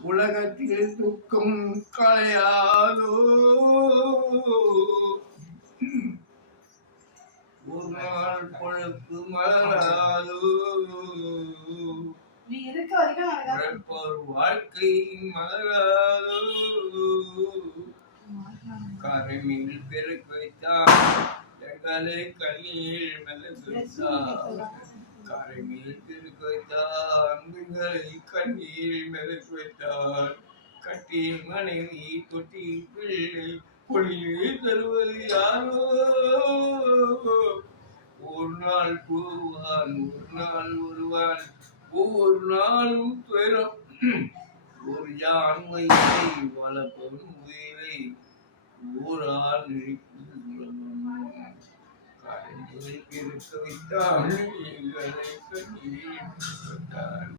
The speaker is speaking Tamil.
உலகத்தில் துக்கம் களையாதோ ஒரு நாள் பொழுப்பு மலராதோ வாழ்க்கை மலராதோ கரைமீன் பெருக்கு வைத்தான் எங்களை கண்ணீர் மெல்ல கரைமீன் பெருக்கு வைத்தான் எங்களை கண்ணீர் மெல்ல வைத்தான் கட்டி மனைவி தொட்டி பிள்ளை பொழியை தருவது யாரோ ஒரு நாள் போவான் ஒரு நாள் வருவான் ஒவ்வொரு நாளும் துயரம் ஒரு யான் வயதை வளர்ப்பவன் உயிரை ஊரால் நினைப்பது சுலபம் கரையை பெருக்க வைத்தான் எங்களை கண்ணீர்